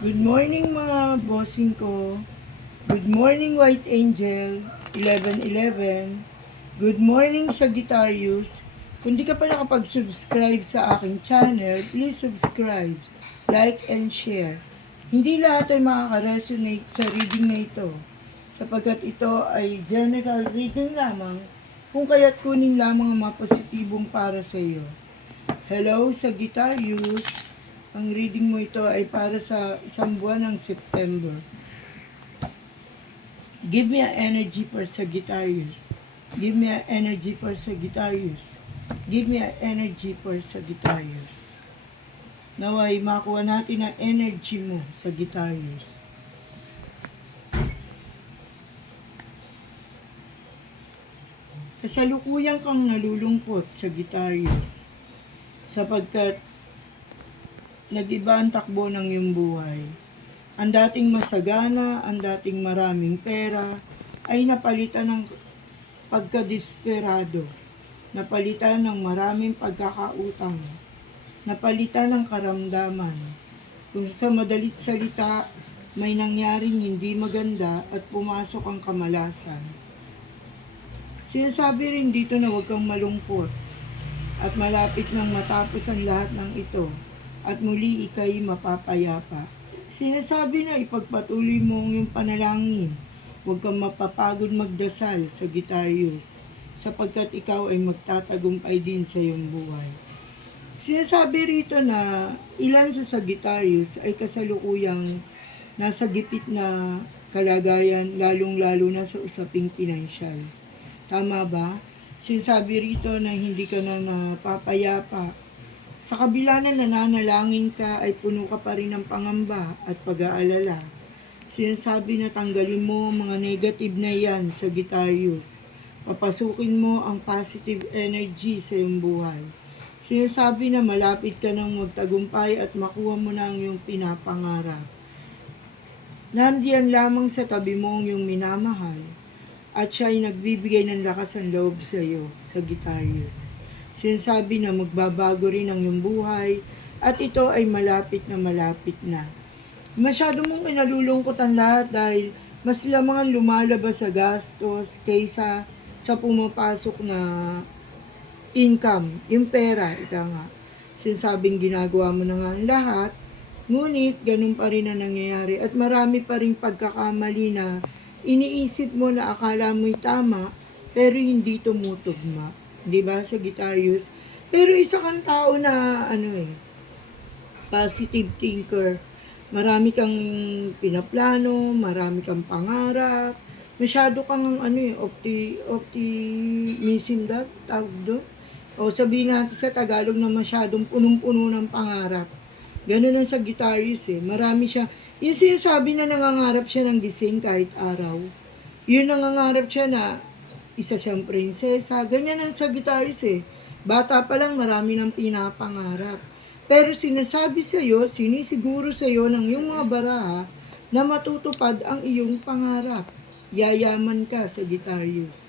Good morning mga bossing ko. Good morning White Angel 1111. Good morning Sagittarius. Kung di ka pa nakapag-subscribe sa aking channel, please subscribe, like, and share. Hindi lahat ay makaka-resonate sa reading na ito, sapagkat ito ay general reading lamang, kung kaya't kunin lamang ang mga positibong para sa iyo. Hello Sagittarius. Ang reading mo ito ay para sa isang buwan ng September. Give me an energy for Sagittarius. Give me an energy for Sagittarius. Give me an energy for Sagittarius. Naway makuha natin ang energy mo, Sagittarius. Kasalukuyan kang nalulungkot, Sagittarius, sapagkat nag-iba ang takbo ng iyong buhay. Ang dating masagana, ang dating maraming pera, ay napalitan ng pagkadesperado, napalitan ng maraming pagkakautang, napalitan ng karamdaman. Kung sa madalit salita, may nangyaring hindi maganda at pumasok ang kamalasan. Sinasabi rin dito na huwag kang malungkot at malapit nang matapos ang lahat ng ito at muli ikay mapapayapa. Sinasabi na ipagpatuloy mo ang iyong panalangin. Huwag kang mapapagod magdasal, Sagittarius, sapagkat ikaw ay magtatagumpay din sa iyong buhay. Sinasabi rito na ilan sa Sagittarius ay kasalukuyang nasa gipit na kalagayan, lalong-lalo na sa usaping pinansyal. Tama ba? Sinasabi rito na hindi ka na napapayapa. Sa kabila na nananalangin ka ay puno ka pa rin ng pangamba at pag-aalala. Sinasabi na tanggalin mo mga negative na yan, Sagittarius. Papasukin mo ang positive energy sa iyong buhay. Sinasabi na malapit ka nang magtagumpay at makuha mo na ang iyong pinapangarap. Nandiyan lamang sa tabi mo ang iyong minamahal at siya ay nagbibigay ng lakas ng loob sa iyo, Sagittarius. Sinasabi na magbabago rin ang iyong buhay at ito ay malapit na. Masyado mong inalulungkot ang lahat dahil mas lamang ang lumalabas sa gastos kaysa sa pumapasok na income, yung pera, ika nga. Sinasabing ginagawa mo na nga ang lahat, ngunit ganun pa rin ang nangyayari at marami pa rin pagkakamali na iniisip mo na akala mo'y tama pero hindi tumutugma. Diba, Sagittarius? Pero isa kang tao na, positive thinker. Marami kang pinaplano, marami kang pangarap. Masyado kang, optimism tawag doon. O sabihin natin sa Tagalog na masyadong punong-puno ng pangarap. Ganun ang Sagittarius eh. Marami siya. Yung sinasabi na nangangarap siya ng gising kahit araw. Yun nangangarap siya na isa siyang prinsesa. Ganyan ang Sagittarius eh. Bata pa lang marami ng pinapangarap. Pero sinasabi sa iyo, sinisiguro sa iyo ng iyong mga baraha na matutupad ang iyong pangarap. Yayaman ka, Sagittarius.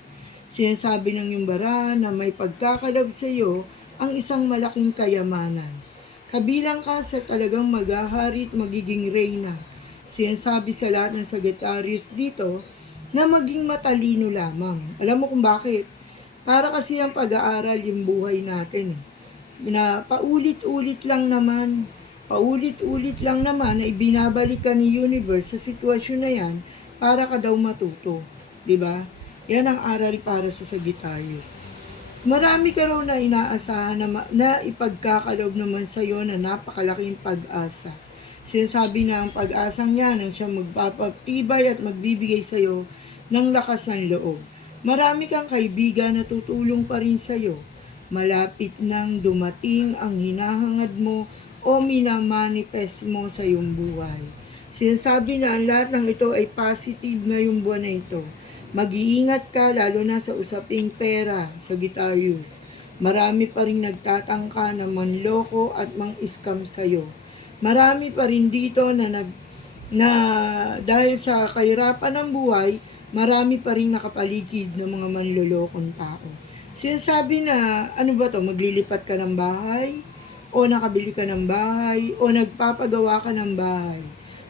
Sinasabi ng iyong baraha na may pagkakalab sa iyo ang isang malaking kayamanan. Kabilang ka sa talagang maghahari at magiging reyna. Sinasabi sa lahat ng Sagittarius dito na maging matalino lamang. Alam mo kung bakit? Para kasi ang pag-aaral yung buhay natin. Na paulit-ulit lang naman na ibinabalik ka ni universe sa sitwasyon na yan para ka daw matuto. Diba? Yan ang aral para sa Sagittarius. Marami ka raw na inaasahan na ipagkakalob naman sa iyo na napakalaking pag-asa. Sinasabi na ang pag-asang yan ang siyang magpapatibay at magbibigay sa iyo ng lakas ng loob. Marami kang kaibigan na tutulong pa rin sa iyo. Malapit nang dumating ang hinahangad mo o minamanifest mo sa iyong buhay. Sinasabi na ang lahat ng ito ay positive ngayong buwan na ito. Mag-iingat ka lalo na sa usaping pera, Sagittarius. Marami pa rin nagtatangka na manloko at mang-scam sa iyo. Marami pa rin dito na dahil sa kahirapan ng buhay, marami pa rin nakapaligid ng mga manlolokong tao. Sinasabi na, maglilipat ka ng bahay, o nakabili ka ng bahay, o nagpapagawa ka ng bahay.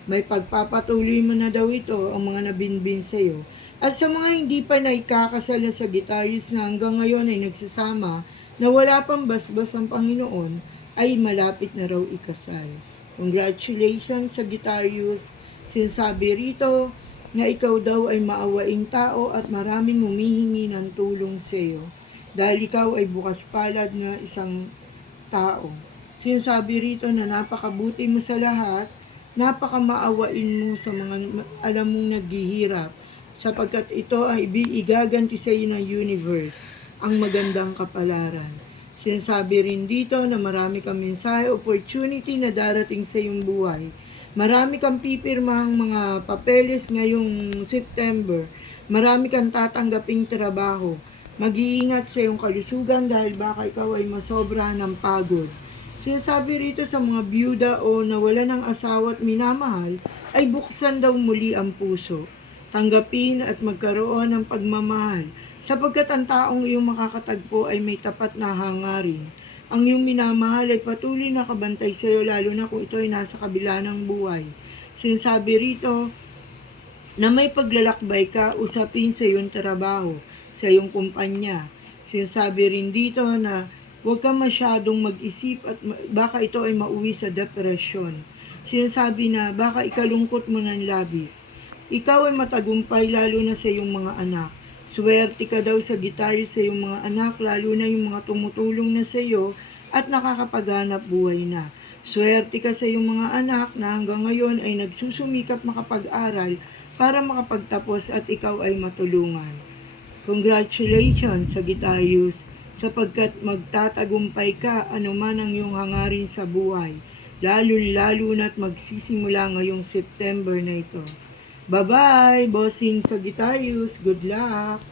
May pagpapatuloy mo na daw ito ang mga nabinbin sa'yo. At sa mga hindi pa naikakasal na Sagittarius na hanggang ngayon ay nagsasama na wala pang basbas ang Panginoon, ay malapit na raw ikasal. Congratulations, Sagittarius. Sinasabi rito na ikaw daw ay maawaing tao at maraming humihingi ng tulong sa iyo. Dahil ikaw ay bukas palad na isang tao. Sinasabi rito na napakabuti mo sa lahat, napakamaawain mo sa mga alam mong naghihirap, sapagkat ito ay igaganti sa iyo ng universe, ang magandang kapalaran. Sinasabi rin dito na marami kang mensahe, opportunity na darating sa iyong buhay. Marami kang pipirmahang mga papeles ngayong September. Marami kang tatanggaping trabaho. Mag-iingat sa iyong kalusugan dahil baka ikaw ay masobra ng pagod. Sinasabi rito sa mga byuda o nawala ng asawa at minamahal, ay buksan daw muli ang puso. Tanggapin at magkaroon ng pagmamahal, sapagkat ang taong iyong makakatagpo ay may tapat na hangarin. Ang iyong minamahal ay patuloy na kabantay sa iyo, lalo na kung ito ay nasa kabila ng buhay. Sinasabi rito na may paglalakbay ka, usapin sa iyong trabaho, sa iyong kumpanya. Sinasabi rin dito na huwag kang masyadong mag-isip at baka ito ay mauwi sa depresyon. Sinasabi na baka ikalungkot mo ng labis. Ikaw ay matagumpay lalo na sa iyong mga anak. Swerte ka daw sa Sagittarius sa iyong mga anak, lalo na yung mga tumutulong na sa iyo at nakakapaghanap buhay na. Swerte ka sa iyong mga anak na hanggang ngayon ay nagsusumikap makapag-aral para makapagtapos at ikaw ay matulungan. Congratulations, Sagittarius, sapagkat magtatagumpay ka anuman ang iyong hangarin sa buhay, lalo na't magsisimula ngayong September na ito. Bye-bye, bossing Sagittarius. Good luck!